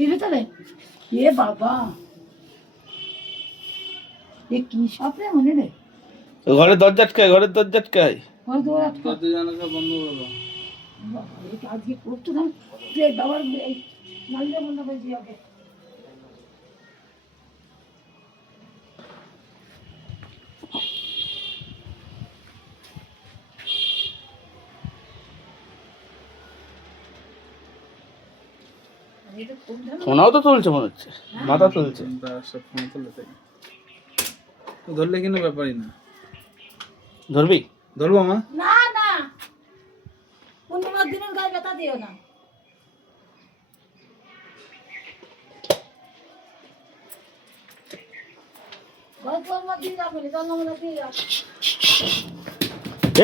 এর ভিতরে এ বাবা এ কি সাপরে মনে রে ঘরের দরজা আটকায়, ঘরের দরজা আটকায়। ঘর দুয়ার আটকা দরজা জানালা বন্ধ করে দাও। বাবা এটা আজকে করতে দাম যে বাবার এই নালিটা বন্ধ করে দিয়ে ওকে এটা কোন ধান ফোনাও তো চলছে মনে হচ্ছে, মাথা চলছে। সব ফোন করলে তাই ধরলে কিন্তু ব্যাপারই না। ধরবি? ধরবো মা? না না পূর্ণিমার দিনের গায়ে ব্যথা দিও না পূর্ণিমার দিন যাবে জন্মদিন দিয়ে যাও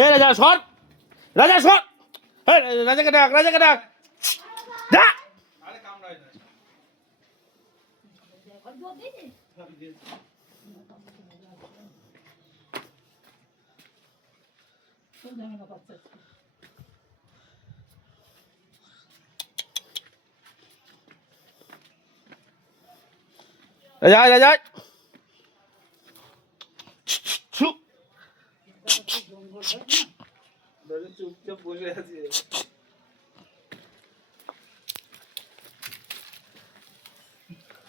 এ রাজা সর, রাজা সর, রাজাকে ডাক, রাজাকে ডাক, যা। আরে কামড়ায় না। ঘর দুয়ার দিয়েছি কোন ধান বাচ্চা রাজা রাজা ধরে চুপচাপ বসে আছে।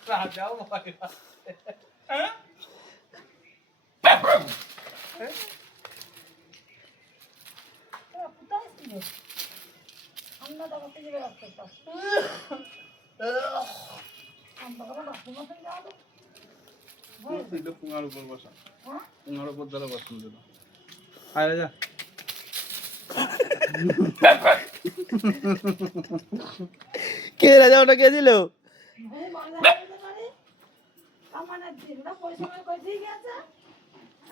রাজাও ভয় পাচ্ছে। হ্যাঁ? কোথায় ছিল আমরা দাঁড়াতে গেলে রাস্তাটা আমরা বাথরুমে যাওয়া তো এটা পুঙ্গার উপর বসা। হ্যাঁ পুঙ্গার উপর দ্বারা বসানো যেত। আয় রাজা। কে রাজা, ওটা কে ছিল? মানে বাংলা বলতে পারে আমার না দিন না পয়সা করে কই দিয়ে গেছে